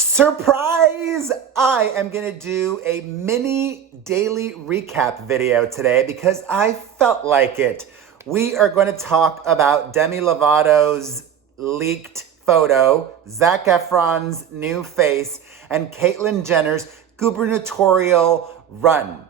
Surprise! I am going to do a mini daily recap video today because I felt like it. We are going to talk about Demi Lovato's leaked photo, Zac Efron's new face, and Caitlyn Jenner's gubernatorial run.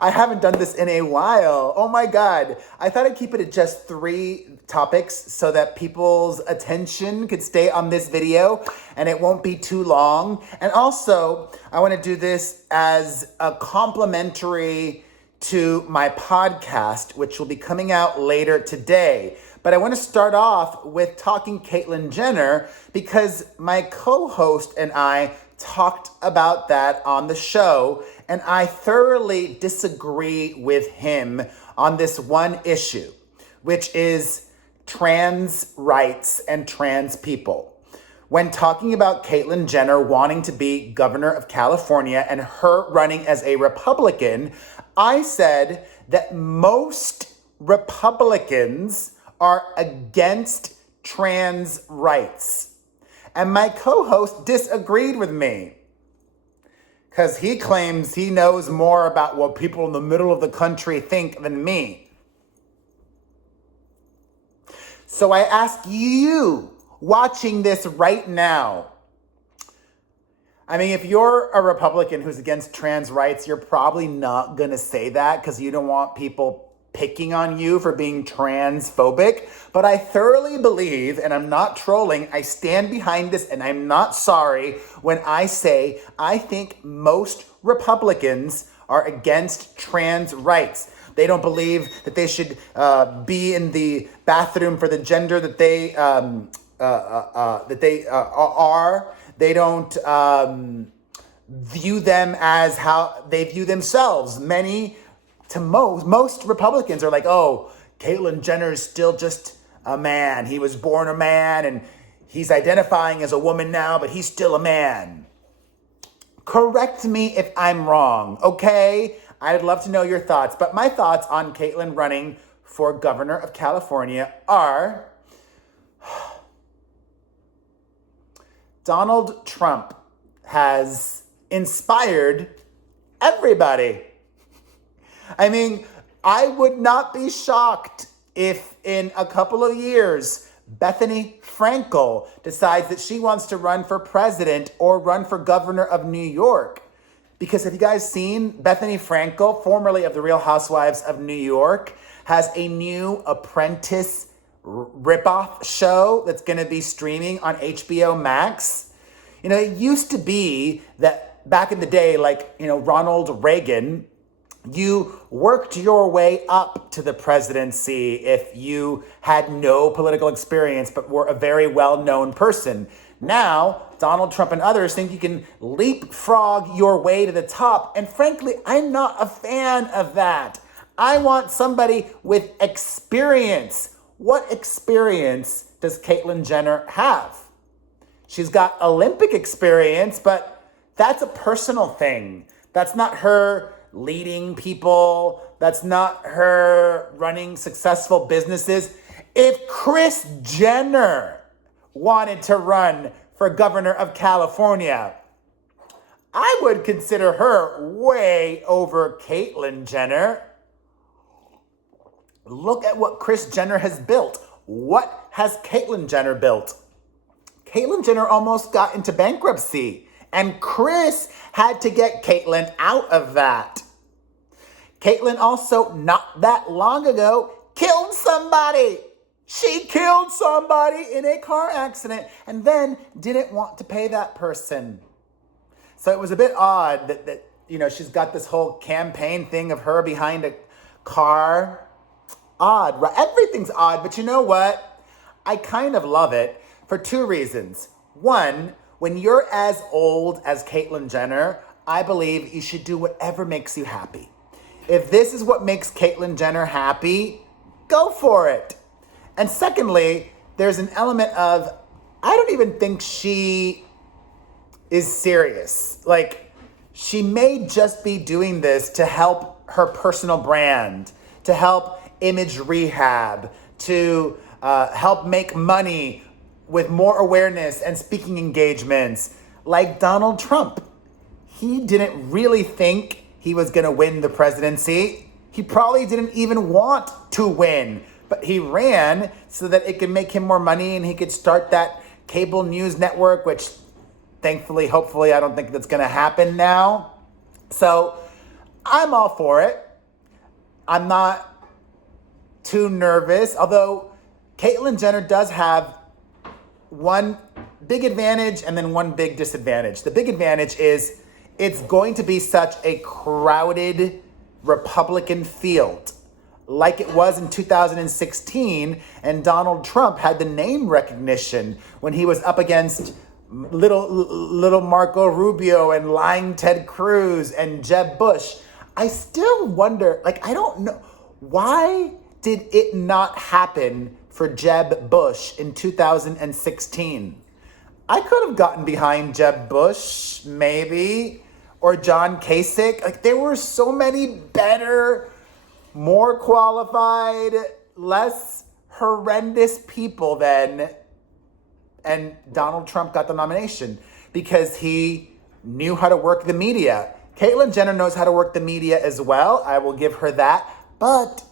I haven't done this in a while. Oh my God. I thought I'd keep it at just 3 topics so that people's attention could stay on this video and it won't be too long. And also, I want to do this as a complimentary to my podcast, which will be coming out later today. But I want to start off with talking Caitlyn Jenner because my co-host and I talked about that on the show, and I thoroughly disagree with him on this one issue, which is trans rights and trans people. When talking about Caitlyn Jenner wanting to be governor of California and her running as a Republican, I said that most Republicans are against trans rights. And my co-host disagreed with me because he claims he knows more about what people in the middle of the country think than me. So I ask you, watching this right now, I mean, if you're a Republican who's against trans rights, you're probably not going to say that because you don't want people picking on you for being transphobic. But I thoroughly believe, and I'm not trolling, I stand behind this and I'm not sorry when I say I think most Republicans are against trans rights. They don't believe that they should be in the bathroom for the gender that they are. They don't view them as how they view themselves. Most Republicans are like, oh, Caitlyn Jenner is still just a man. He was born a man and he's identifying as a woman now, but he's still a man. Correct me if I'm wrong, okay? I'd love to know your thoughts. But my thoughts on Caitlyn running for governor of California are Donald Trump has inspired everybody. I mean, I would not be shocked if in a couple of years, Bethany Frankel decides that she wants to run for president or run for governor of New York. Because have you guys seen Bethany Frankel, formerly of the Real Housewives of New York, has a new Apprentice ripoff show that's going to be streaming on HBO Max. You know, it used to be that back in the day, like, you know, Ronald Reagan, you worked your way up to the presidency if you had no political experience but were a very well-known person. Now, Donald Trump and others think you can leapfrog your way to the top. And frankly, I'm not a fan of that. I want somebody with experience. What experience does Caitlyn Jenner have? She's got Olympic experience, but that's a personal thing. That's not her leading people. That's not her running successful businesses. If Kris Jenner wanted to run for governor of California, I would consider her way over Caitlyn Jenner. Look at what Kris Jenner has built. What has Caitlyn Jenner built? Caitlyn Jenner almost got into bankruptcy, and Kris had to get Caitlyn out of that. Caitlyn also, not that long ago, killed somebody. She killed somebody in a car accident and then didn't want to pay that person. So it was a bit odd that you know, she's got this whole campaign thing of her behind a car. Odd, right? Everything's odd, but you know what? I kind of love it for 2 reasons. One, when you're as old as Caitlyn Jenner, I believe you should do whatever makes you happy. If this is what makes Caitlyn Jenner happy, go for it. And secondly, there's an element of, I don't even think she is serious. Like, she may just be doing this to help her personal brand, to help image rehab, to help make money with more awareness and speaking engagements, like Donald Trump. He didn't really think he was going to win the presidency. He probably didn't even want to win, but he ran so that it could make him more money and he could start that cable news network, which thankfully, hopefully, I don't think that's going to happen now. So I'm all for it. I'm not too nervous, although Caitlyn Jenner does have one big advantage and then one big disadvantage. The big advantage is it's going to be such a crowded Republican field like it was in 2016, and Donald Trump had the name recognition when he was up against little Marco Rubio and lying Ted Cruz and Jeb Bush. I still wonder, I don't know, why did it not happen for Jeb Bush in 2016? I could have gotten behind Jeb Bush, maybe, or John Kasich. There were so many better, more qualified, less horrendous people then, and Donald Trump got the nomination because he knew how to work the media. Caitlyn Jenner knows how to work the media as well. I will give her that. But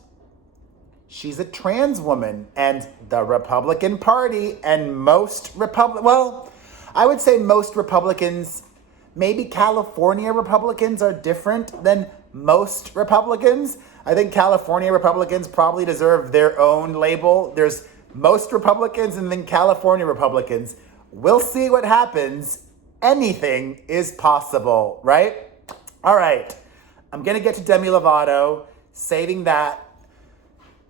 she's a trans woman, and the Republican Party and most I would say most Republicans, maybe California Republicans are different than most Republicans. I think California Republicans probably deserve their own label. There's most Republicans and then California Republicans. We'll see what happens. Anything is possible, right? All right. I'm going to get to Demi Lovato, saving that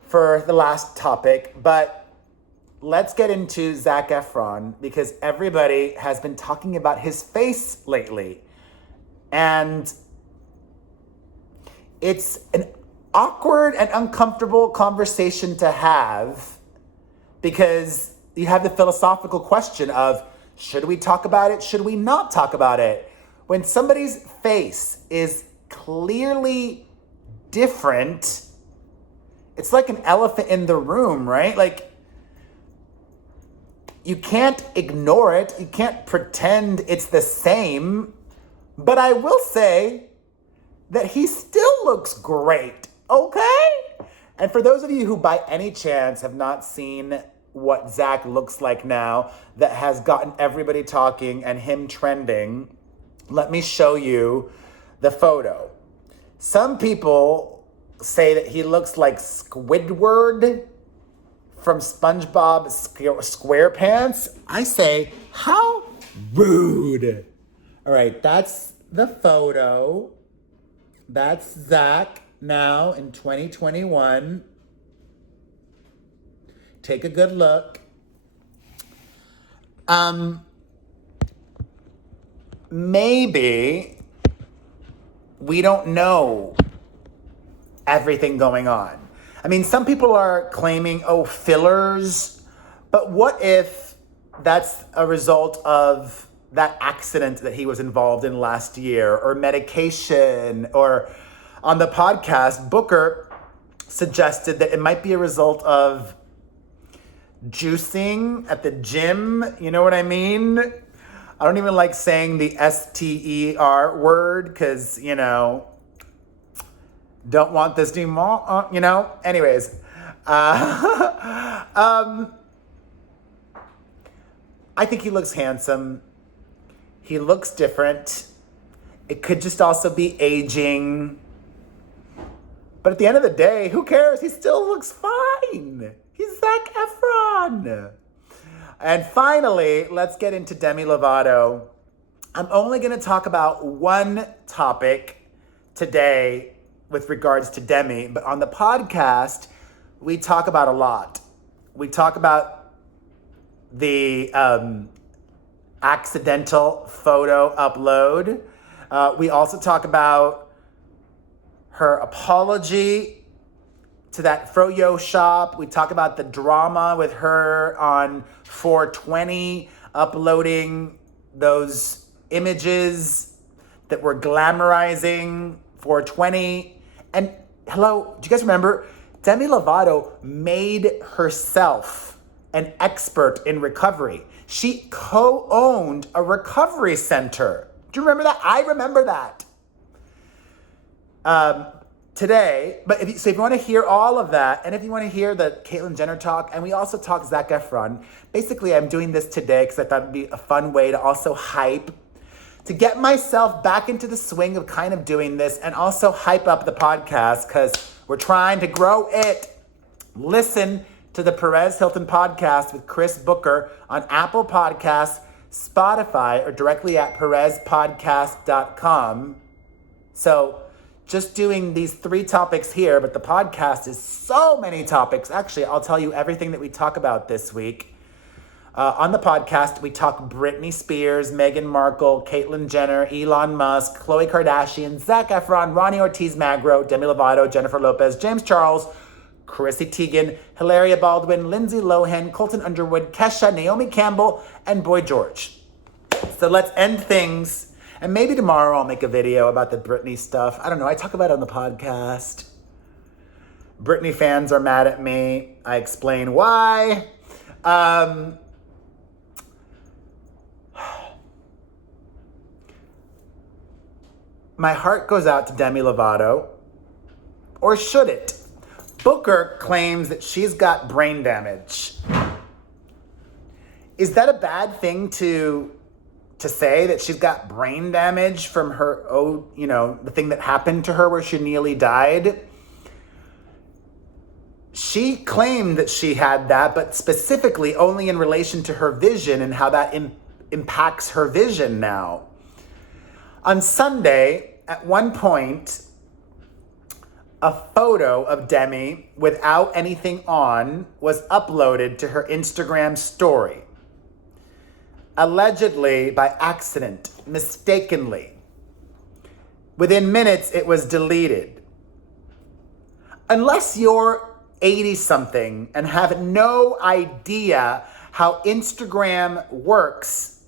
for the last topic, but let's get into Zac Efron because everybody has been talking about his face lately. And it's an awkward and uncomfortable conversation to have because you have the philosophical question of, should we talk about it? Should we not talk about it? When somebody's face is clearly different, it's like an elephant in the room, right? You can't ignore it. You can't pretend it's the same. But I will say that he still looks great, okay? And for those of you who by any chance have not seen what Zac looks like now, that has gotten everybody talking and him trending, let me show you the photo. Some people say that he looks like Squidward from SpongeBob SquarePants. I say, how rude. All right, that's the photo. That's Zac now in 2021. Take a good look. Maybe we don't know everything going on. I mean, some people are claiming, fillers, but what if that's a result of that accident that he was involved in last year, or medication, or on the podcast, Booker suggested that it might be a result of juicing at the gym. You know what I mean? I don't even like saying the STER word because, don't want this anymore, Anyways, I think he looks handsome. He looks different. It could just also be aging. But at the end of the day, who cares? He still looks fine. He's Zac Efron. And finally, let's get into Demi Lovato. I'm only going to talk about one topic today with regards to Demi, but on the podcast, we talk about a lot. We talk about the accidental photo upload. We also talk about her apology to that Froyo shop. We talk about the drama with her on 420 uploading those images that were glamorizing 420. And hello, do you guys remember? Demi Lovato made herself an expert in recovery. She co-owned a recovery center. Do you remember that? I remember that. Today, but if you want to hear all of that, and if you want to hear the Caitlyn Jenner talk, and we also talk Zac Efron, basically I'm doing this today because I thought it'd be a fun way to also hype, to get myself back into the swing of kind of doing this and also hype up the podcast because we're trying to grow it. Listen to the Perez Hilton podcast with Chris Booker on Apple Podcasts, Spotify, or directly at perezpodcast.com. So just doing these 3 topics here, but the podcast is so many topics. Actually, I'll tell you everything that we talk about this week. On the podcast, we talk Britney Spears, Meghan Markle, Caitlyn Jenner, Elon Musk, Khloe Kardashian, Zac Efron, Ronnie Ortiz-Magro, Demi Lovato, Jennifer Lopez, James Charles, Chrissy Teigen, Hilaria Baldwin, Lindsay Lohan, Colton Underwood, Kesha, Naomi Campbell, and Boy George. So let's end things. And maybe tomorrow I'll make a video about the Britney stuff. I don't know. I talk about it on the podcast. Britney fans are mad at me. I explain why. My heart goes out to Demi Lovato. Or should it? Booker claims that she's got brain damage. Is that a bad thing to say, that she's got brain damage from her, the thing that happened to her where she nearly died? She claimed that she had that, but specifically only in relation to her vision and how that impacts her vision now. On Sunday, at one point, a photo of Demi without anything on was uploaded to her Instagram story. Allegedly by accident, mistakenly. Within minutes, it was deleted. Unless you're 80-something and have no idea how Instagram works,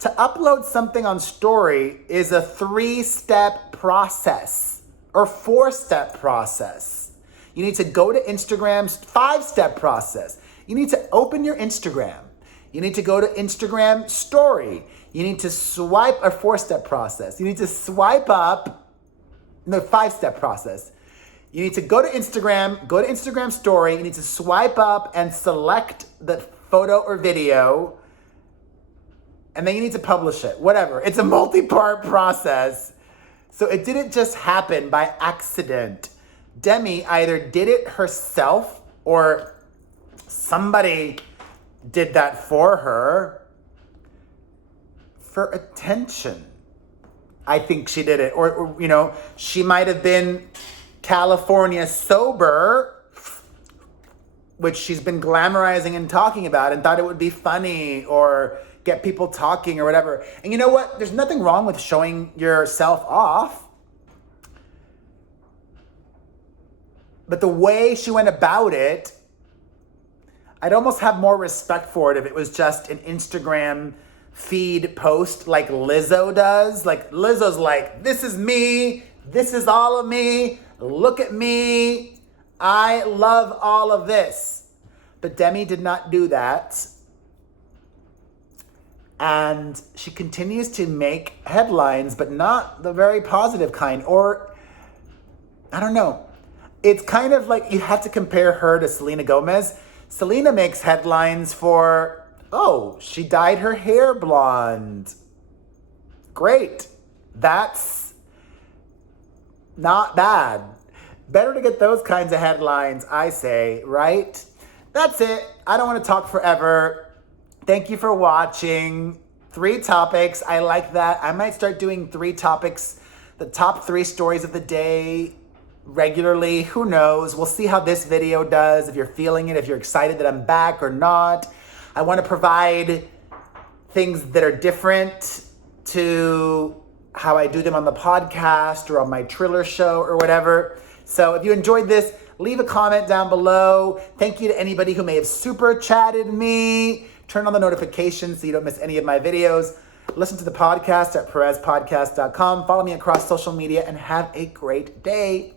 to upload something on story is a 3-step process or 4-step process. You need to go to Instagram's 5-step process. You need to open your Instagram. You need to go to Instagram story. You need to swipe, a 4-step process. You need to swipe up, 5-step process. You need to go to Instagram story. You need to swipe up and select the photo or video. And then you need to publish it, whatever. It's a multi-part process. So it didn't just happen by accident. Demi either did it herself or somebody did that for her for attention. I think she did it. Or she might have been California sober, which she's been glamorizing and talking about, and thought it would be funny or get people talking or whatever. And you know what? There's nothing wrong with showing yourself off. But the way she went about it, I'd almost have more respect for it if it was just an Instagram feed post like Lizzo does. Like Lizzo's like, this is me. This is all of me. Look at me. I love all of this. But Demi did not do that. And she continues to make headlines, but not the very positive kind. Or, I don't know. It's kind of like you have to compare her to Selena Gomez. Selena makes headlines for, she dyed her hair blonde. Great. That's not bad. Better to get those kinds of headlines, I say, right? That's it. I don't want to talk forever. Thank you for watching. 3 topics. I like that. I might start doing 3 topics, the top 3 stories of the day regularly. Who knows? We'll see how this video does, if you're feeling it, if you're excited that I'm back or not. I want to provide things that are different to how I do them on the podcast or on my Triller show or whatever. So if you enjoyed this, leave a comment down below. Thank you to anybody who may have super chatted me. Turn on the notifications so you don't miss any of my videos. Listen to the podcast at perezpodcast.com. Follow me across social media and have a great day.